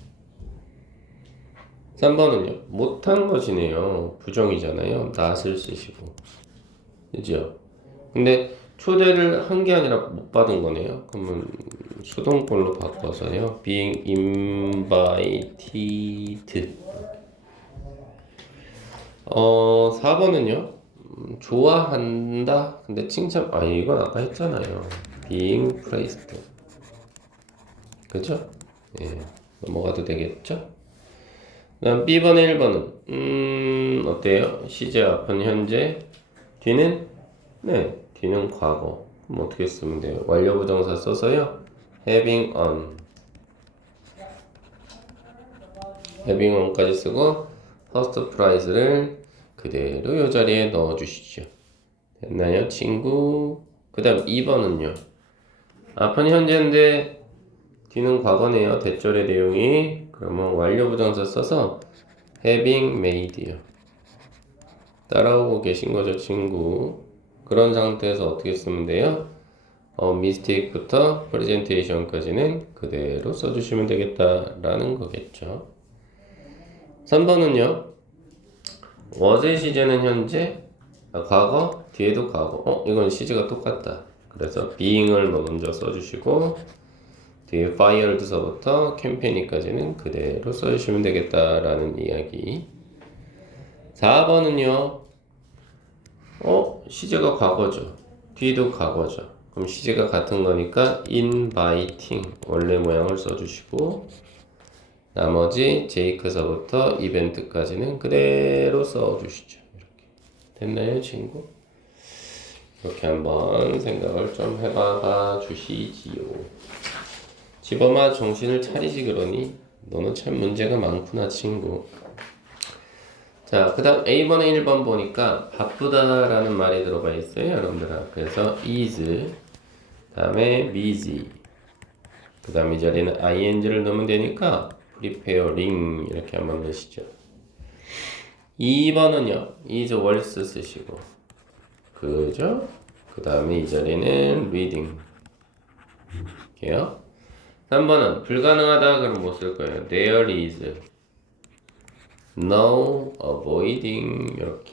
3번은요. 못한 것이네요. 부정이잖아요. not을 쓰시고. 그죠? 근데 초대를 한 게 아니라 못 받은 거네요. 그러면 수동권로 바꿔서요. being invited. 4번은요. 좋아한다. 근데 칭찬 이건 아까 했잖아요. being praised. 그죠? 예. 넘어가도 되겠죠? 그다음 B번의 1번은 어때요? 시제 앞은 현재 뒤는 뒤는 과거. 그럼 어떻게 쓰면 돼요? 완료 부정사 써서요. having on까지 쓰고 first prize를 그대로 이 자리에 넣어 주시죠. 됐나요, 친구? 그다음 2번은요. 앞은 현재인데 뒤는 과거네요. 대절의 내용이. 그러면 완료 부정사 써서 having made요. 따라오고 계신 거죠, 친구. 그런 상태에서 어떻게 쓰면 돼요? mistake부터 presentation까지는 그대로 써주시면 되겠다라는 거겠죠. 3번은요. was의 시제는 현재, 과거, 뒤에도 과거. 이건 시제가 똑같다. 그래서 being을 먼저 써주시고 뒤에 fired서부터 campaign까지는 그대로 써주시면 되겠다라는 이야기. 4번은요. 시제가 과거죠. 뒤도 과거죠. 그럼 시제가 같은 거니까 inviting 원래 모양을 써주시고 나머지 제이크서부터 이벤트까지는 그대로 써주시죠. 이렇게 됐나요, 친구? 이렇게 한번 생각을 좀 해봐 주시지요. 집엄아 정신을 차리지 그러니 너는 참 문제가 많구나 친구. 자, 그 다음 A번에 1번 보니까 바쁘다라는 말이 들어가 있어요, 여러분들아. 그래서 is, 그 다음에 busy, 그 다음 이 자리에는 ing를 넣으면 되니까 preparing 이렇게 한번 넣으시죠. 2번은요, is worse 쓰시고, 그죠? 그 다음에 이 자리에는 reading. 이렇게요. 3번은 불가능하다 그럼 뭐 쓸 거예요? There is no avoiding 이렇게.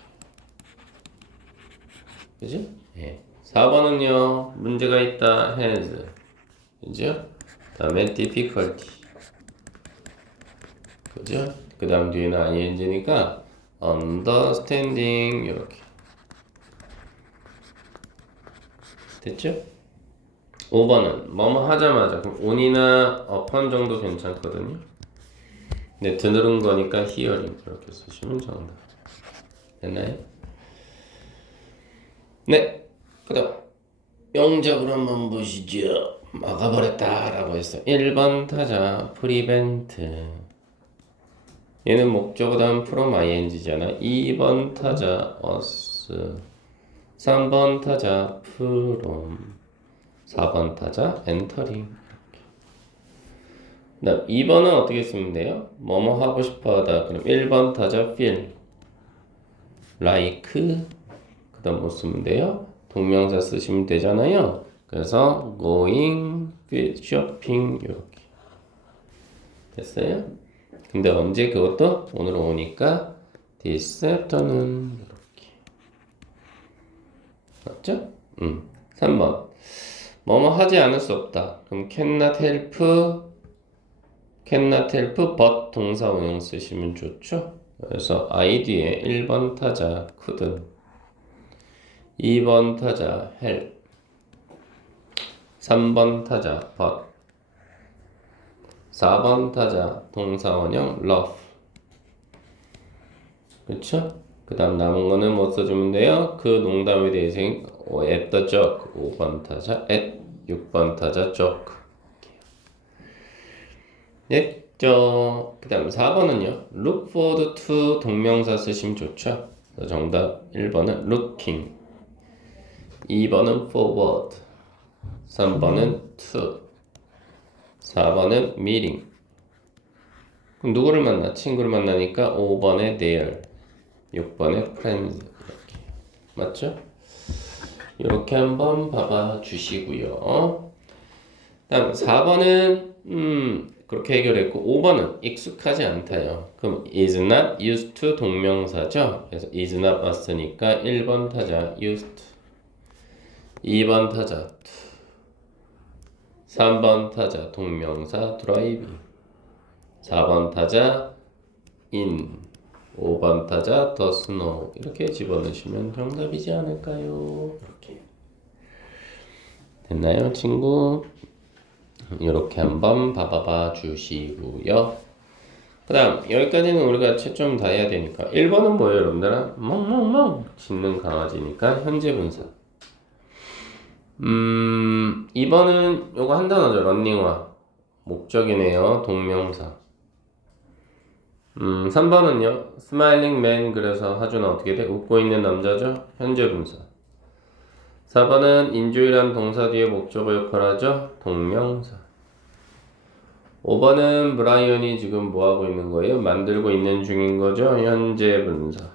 그지? 예. 4번은요. 문제가 있다. has. 그죠? 다음에 difficulty. 그죠? 그 다음 뒤에는 ing니까 understanding 이렇게. 됐죠? 5번은 뭐뭐 하자마자 그럼 on이나 upon 정도 괜찮거든요. 근데 드늘은 거니까 hearing 이렇게 쓰시면 정답. 됐나요? 네. 그 다음 영작으로 한번 보시죠. 막아버렸다 라고 했어. 1번 타자 prevent. 얘는 목적어 다음 from ing잖아. 2번 타자 us. 3번 타자 from. 4번 타자 entering. 그다음 2번은 어떻게 쓰면 돼요? 뭐뭐 하고 싶어 하다. 그럼 1번 타자 feel like. 그 다음 뭐 쓰면 돼요? 동명사 쓰시면 되잖아요. 그래서 going, shopping 이렇게 됐어요? 근데 언제 그것도 오늘 오니까 this afternoon 이렇게 맞죠? 3번 뭐뭐 하지 않을 수 없다. 그럼 cannot help but 동사 원형 쓰시면 좋죠. 그래서 id에 1번 타자 couldn't, 2번 타자 help, 3번 타자 but, 4번 타자 동사 원형 love. 그쵸? 그 다음 남은 거는 뭐 써주면 돼요? 그 농담에 대해서 at the joke. 5번 타자 at, 6번 타자 joke. 됐죠? 그 다음 4번은요. look forward to 동명사 쓰시면 좋죠? 그래서 정답 1번은 looking, 2번은 forward, 3번은 to, 4번은 meeting. 그럼 누구를 만나? 친구를 만나니까 5번에 their, 6번에 friends 이렇게. 맞죠? 이렇게 한번 봐봐 주시고요. 다음 4번은 그렇게 해결했고 5번은 익숙하지 않다요. 그럼 is not used to 동명사죠. 그래서 is not was니까 1번 타자 used, 2번 타자 to, 3번 타자 동명사 driving, 4번 타자 in, 5번 타자 the snow. 이렇게 집어넣으시면 정답이지 않을까요? 이렇게 됐나요, 친구? 이렇게 한번 봐봐 주시고요. 그 다음 여기까지는 우리가 채점 다 해야 되니까 1번은 뭐예요, 여러분들아? 멍멍멍 짖는 강아지니까 현재 분사. 2번은 요거 한 단어죠. 런닝화 목적이네요. 동명사. 3번은요. 스마일링 맨. 그래서 하주는 어떻게 돼? 웃고 있는 남자죠. 현재 분사. 4번은 enjoy란 동사 뒤에 목적어 역할하죠. 동명사. 5번은 브라이언이 지금 뭐하고 있는 거예요? 만들고 있는 중인 거죠. 현재 분사.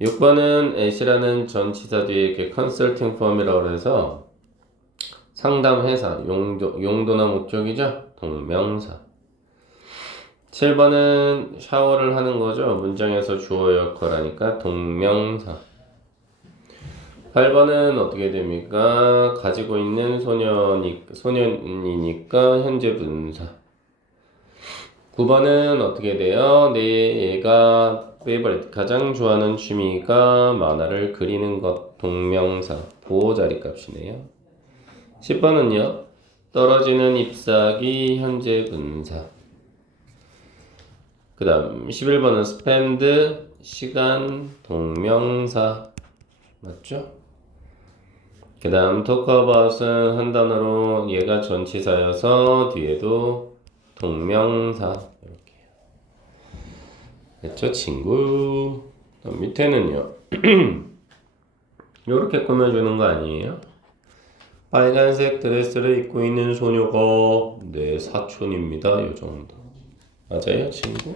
6번은 at이라는 전치사 뒤에 이렇게 컨설팅 펌이라고 해서 상담 회사 용도나 목적이죠. 동명사. 7번은 샤워를 하는 거죠. 문장에서 주어 역할하니까 동명사. 8번은 어떻게 됩니까? 가지고 있는 소년이니까 현재 분사. 9번은 어떻게 돼요? 얘가 favorite 가장 좋아하는 취미가 만화를 그리는 것 동명사 보호 자리값이네요. 10번은요. 떨어지는 잎사귀 현재 분사. 그 다음 11번은 spend 시간 동명사 맞죠? 그 다음 talk about은 한 단어로 얘가 전치사여서 뒤에도 동명사 이렇게 됐죠 친구? 그다음 밑에는요 이렇게 꾸며주는 거 아니에요? 빨간색 드레스를 입고 있는 소녀가 내 사촌입니다. 요 정도 맞아요 친구?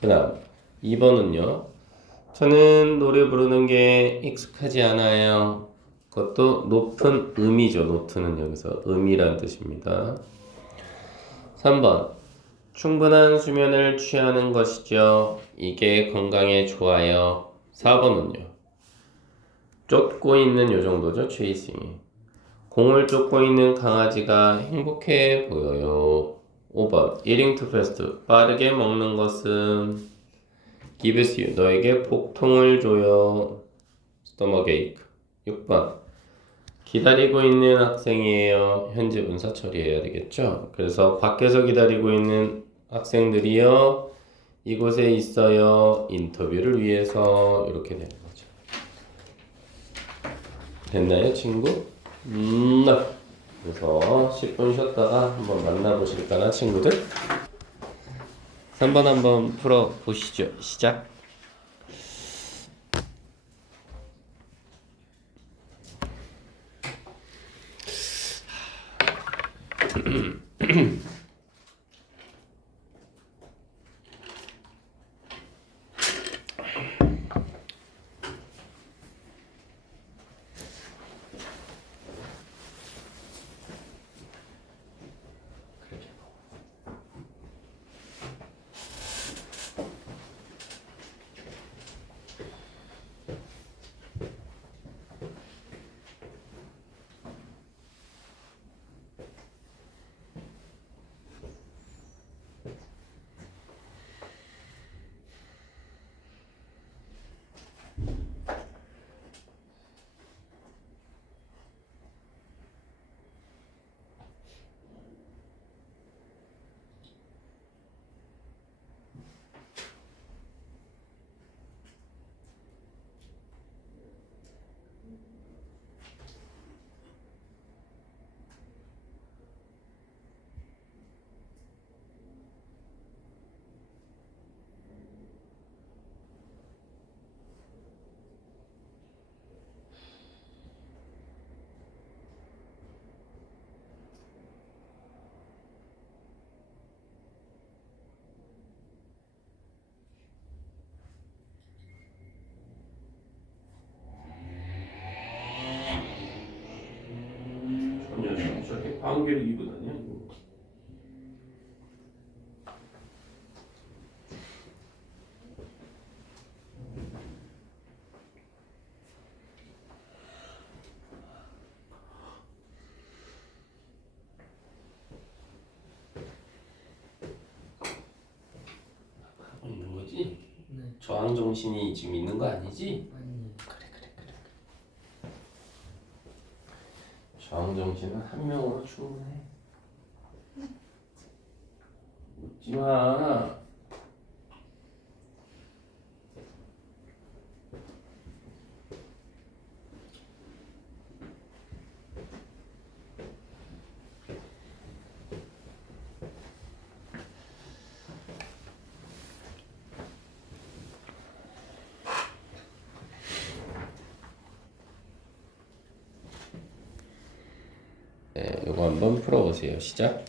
그 다음 2번은요 저는 노래 부르는 게 익숙하지 않아요. 그것도 높은 음이죠. 노트는 여기서 음이란 뜻입니다. 3번 충분한 수면을 취하는 것이죠. 이게 건강에 좋아요. 4번은요 쫓고 있는 요 정도죠. chasing. 공을 쫓고 있는 강아지가 행복해 보여요. 5번 eating too fast 빠르게 먹는 것은 gives you 너에게 복통을 줘요. stomach ache. 6번 기다리고 있는 학생이에요. 현재 분사 처리해야 되겠죠. 그래서 밖에서 기다리고 있는 학생들이요 이곳에 있어요. 인터뷰를 위해서 이렇게 되는 거죠. 됐나요 친구? 네. 그래서 10분 쉬었다가 한번 만나보실까나 친구들? 3번 한번 풀어보시죠. 시작. 저렇게 광기를 입고 다녀? 하고 있는 거지? 네. 저항 정신이 지금 있는 거 아니지? 아니. 그래. 저항 정신은 한 명으로 충분해. 웃지 마. 네, 요거 한번 풀어보세요. 시작.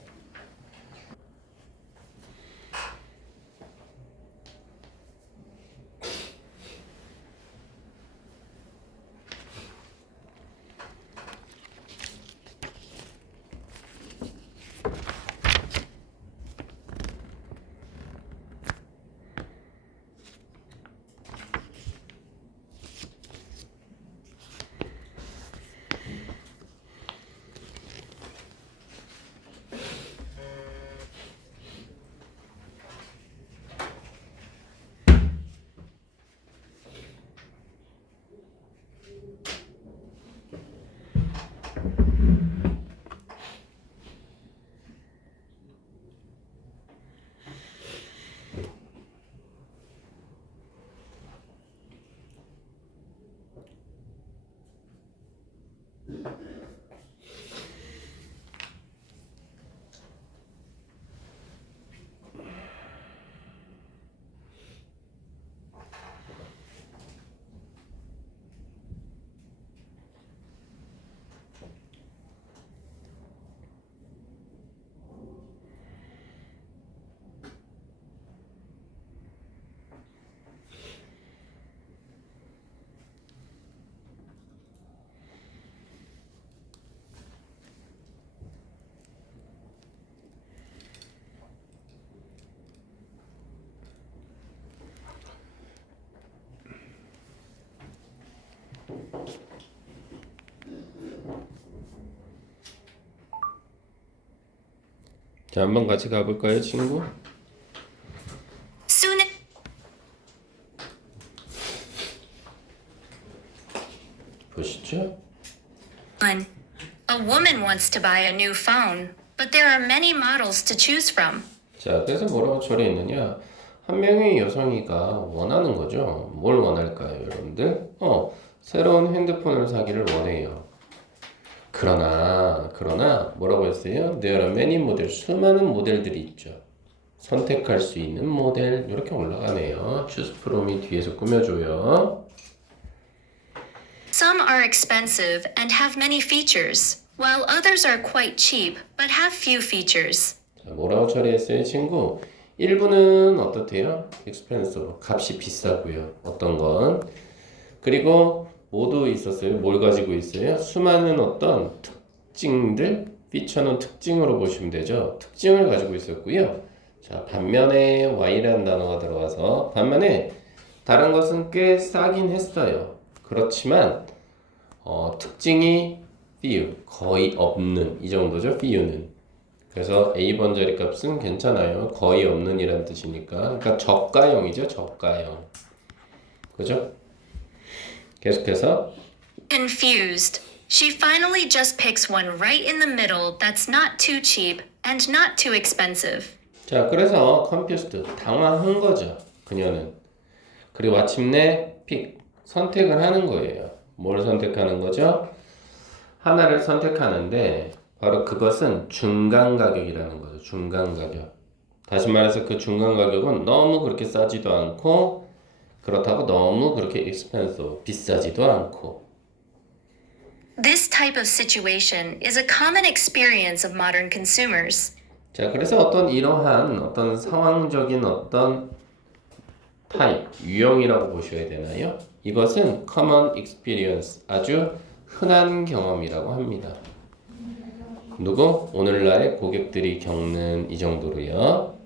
자, 한번 같이 가볼까요, 친구? Soon 보시죠. a woman wants to buy a new phone, but there are many models to choose from. 자, 그래서 뭐라고 처리했느냐? 한 명의 여성이가 원하는 거죠. 뭘 원할까요, 여러분들? 새로운 핸드폰을 사기를 원해요. 그러나 뭐라고 했어요? There are many models. 수많은 모델들이 있죠. 선택할 수 있는 모델 이렇게 올라가네요. Choose from이 뒤에서 꾸며줘요. Some are expensive and have many features, while others are quite cheap but have few features. 자, 뭐라고 처리했어요, 친구? 일부는 어떻대요? expensive, 값이 비싸고요. 어떤 건. 그리고 모두 있었어요. 뭘 가지고 있어요? 수많은 어떤 특징들, 피처는 특징으로 보시면 되죠. 특징을 가지고 있었고요. 자, 반면에 Y라는 단어가 들어가서 반면에 다른 것은 꽤 싸긴 했어요. 그렇지만 특징이 few, 거의 없는 이 정도죠. few는. 그래서 A 번자리 값은 괜찮아요. 거의 없는 이란 뜻이니까. 그러니까 저가형이죠. 저가형. 그죠? 계속해서 Confused, she finally just picks one right in the middle that's not too cheap and not too expensive. 자, 그래서 confused, 당황한 거죠. 그녀는. 그리고 마침내 pick, 선택을 하는 거예요. 뭘 선택하는 거죠? 하나를 선택하는데 바로 그것은 중간 가격이라는 거죠. 중간 가격. 다시 말해서 그 중간 가격은 너무 그렇게 싸지도 않고 그렇다고 너무 그렇게 expensive, 비싸지도 않고. This type of situation is a common experience of modern consumers. 자, 그래서 어떤 이러한 어떤 상황적인 어떤 타입, 유형이라고 보셔야 되나요? 이것은 common experience, 아주 흔한 경험이라고 합니다. 누구? 오늘날의 고객들이 겪는 이 정도로요.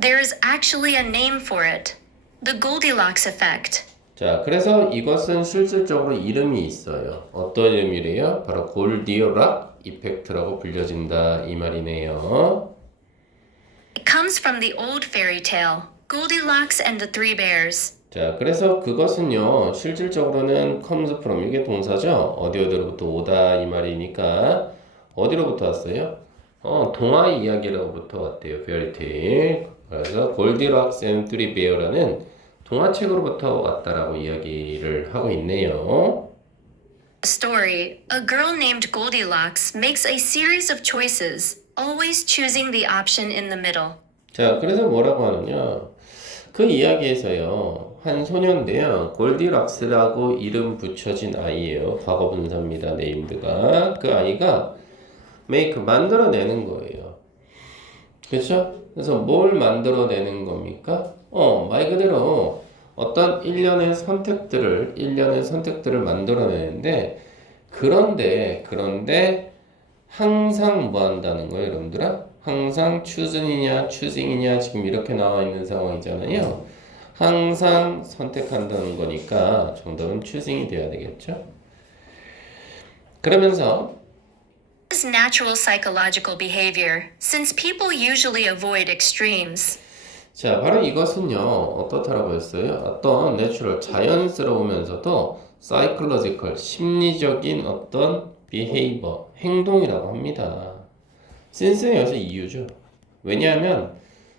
There is actually a name for it. The Goldilocks effect. 자, 그래서 이것은 실질적으로 이름이 있어요. 어떤 이름이래요? 바로 골디락 이펙트라고 불려진다 이 말이네요. It comes from the old fairy tale, Goldilocks and the Three Bears. 자, 그래서 그것은요, 실질적으로는 comes from, 이게 동사죠? 어디로부터 오다 이 말이니까 어디로부터 왔어요? 동화 이야기로부터 왔대요. fairytale. 그래서 골디락스 앤 쓰리 베어라는 동화책으로부터 왔다라고 이야기를 하고 있네요. Story, a girl named Goldilocks makes a series of choices, always choosing the option in the middle. 자, 그래서 뭐라고 하느냐? 그 이야기에서요, 한 소녀인데요, 골디락스라고 이름 붙여진 아이예요. 과거 분사입니다. 네임드가. 그 아이가 make, 만들어내는 거예요. 그렇죠? 그래서 뭘 만들어내는 겁니까? 말 그대로 어떤 일련의 선택들을 만들어내는데, 그런데 항상 뭐 한다는 거예요, 여러분들아? 항상 choosing이냐 지금 이렇게 나와 있는 상황이잖아요. 항상 선택한다는 거니까 정답은 choosing이 돼야 되겠죠? 그러면서 This is natural psychological behavior, since people usually avoid extremes. 자, 바로 이것은요, 어떻다라고 했어요? 어떤 내추럴, 자연스러우면서도 psychological, 심리적인 어떤 behavior, 행동이라고 합니다. since는 여기서 이유죠. 왜냐하면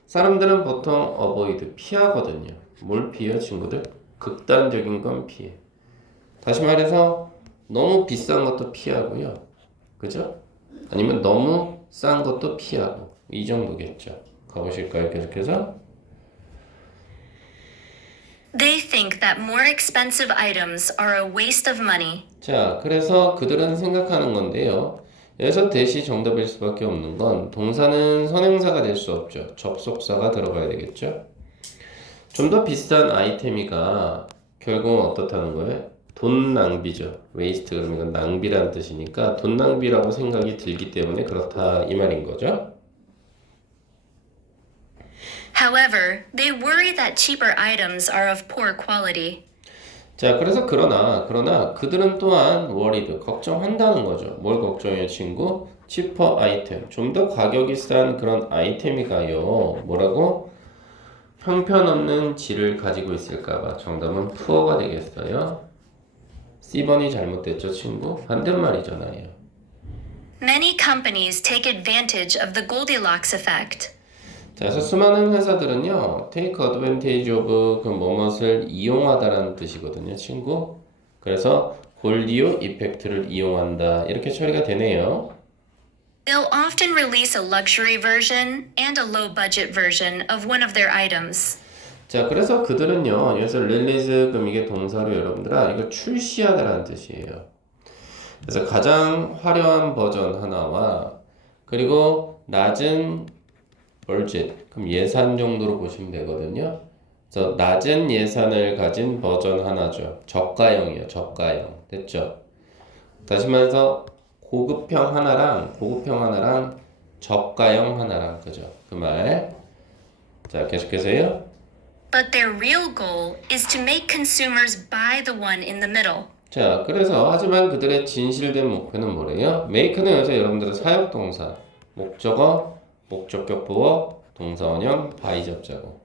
사람들은 보통 avoid, 피하거든요. 뭘 피해요, 친구들? 극단적인 건 피해. 다시 말해서 너무 비싼 것도 피하고요. 그죠? 아니면 너무 싼 것도 피하고 이 정도겠죠. 가보실까요? 계속해서. They think that more expensive items are a waste of money. 자, 그래서 그들은 생각하는 건데요. 여기서 대시 정답일 수밖에 없는 건 동사는 선행사가 될 수 없죠. 접속사가 들어가야 되겠죠. 좀 더 비싼 아이템이가 결국은 어떻다는 거예요? 돈 낭비죠. waste 그러면 이건 낭비라는 뜻이니까 돈 낭비라고 생각이 들기 때문에 그렇다 이 말인 거죠. However, they worry that cheaper items are of poor quality. 자, 그래서 그러나 그들은 또한 worried, 걱정한다는 거죠. 뭘 걱정해요, 친구? cheaper 아이템, 좀 더 가격이 싼 그런 아이템이 가요. 뭐라고? 형편없는 질을 가지고 있을까봐. 정답은 poor가 되겠어요. C번이 잘못됐죠, 친구? 반대말이잖아요. Many companies take advantage of the Goldilocks effect. 자, 그래서 수많은 회사들은요, take advantage of 그 뭐뭇을 이용하다라는 뜻이거든요, 친구. 그래서 골디오 이펙트를 이용한다 이렇게 처리가 되네요. They'll often release a luxury version and a low-budget version of one of their items. 자, 그래서 그들은요, 여기서 release 그럼 이게 동사로 여러분들아 이거 출시하다라는 뜻이에요. 그래서 가장 화려한 버전 하나와 그리고 낮은 budget, 그럼 예산 정도로 보시면 되거든요. 그래서 낮은 예산을 가진 버전 하나죠. 저가형이요, 저가형. 됐죠? 다시 말해서 고급형 하나랑 저가형 하나랑, 그죠? 그 말. 자, 계속해서요. But their real goal is to make consumers buy the one in the middle. 자, 그래서 하지만 그들의 진실된 목표는 뭐래요? make는 여기서 여러분들의 사역동사, 목적어, 목적격 보어, 동사원형, buy 접자고.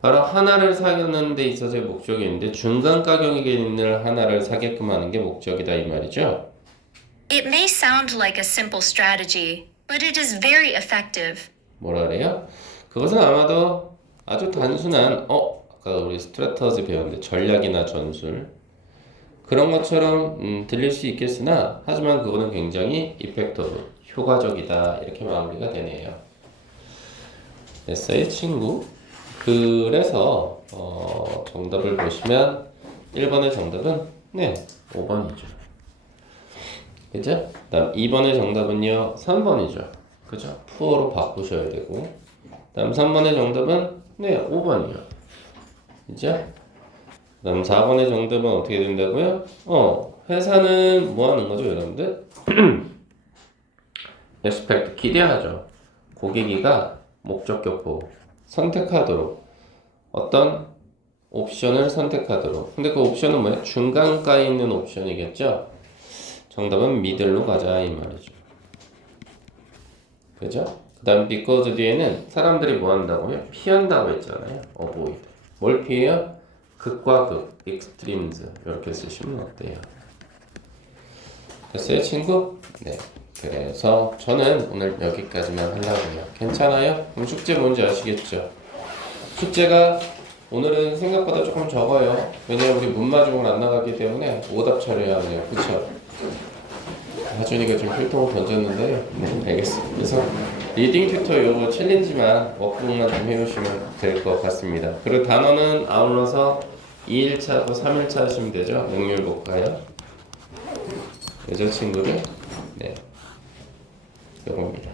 바로 하나를 사는 데 있어서의 목적이 있는데 중간 가격에 있는 하나를 사게끔 하는 게 목적이다 이 말이죠. It may sound like a simple strategy, but it is very effective. 뭐라 그래요? 그것은 아마도 아주 단순한 아까 우리 스트래터지 배웠는데 전략이나 전술 그런 것처럼 들릴 수 있겠으나 하지만 그거는 굉장히 이펙터브, 효과적이다 이렇게 마무리가 되네요. 됐어요, 친구? 그래서 정답을 보시면 1번의 정답은 5번이죠. 그죠? 다음 2번의 정답은요 3번이죠. 그죠? 푸어로 바꾸셔야 되고 다음 3번의 정답은 5번이요. 그죠? 다음 4번의 정답은 어떻게 된다고요? 회사는 뭐 하는 거죠, 여러분들? expect, 기대하죠. 고객이가 목적격 보호, 선택하도록 어떤 옵션을 선택하도록. 근데 그 옵션은 뭐예요? 중간가에 있는 옵션이겠죠? 정답은 미들로 가자 이 말이죠. 그죠? 그 다음 because 뒤에는 사람들이 뭐 한다고요? 피한다고 했잖아요. avoid. 뭘 피해요? 극과 극, extremes 이렇게 쓰시면 어때요? 됐어요, 친구? 네. 그래서 저는 오늘 여기까지만 하려고요. 괜찮아요? 그럼 숙제 뭔지 아시겠죠? 숙제가 오늘은 생각보다 조금 적어요. 왜냐면 우리 문마중을 안 나가기 때문에 오답 처리해야 하네요. 그쵸? 하준이가 좀 필통을 던졌는데요. 네, 알겠습니다. 그래서 리딩 튜터 요거 챌린지만 워크북만 좀 해오시면 될 것 같습니다. 그리고 단어는 아울러서 2일차하고 3일차 하시면 되죠. 능률 볼까요? 여자친구들? 네. 요겁니다.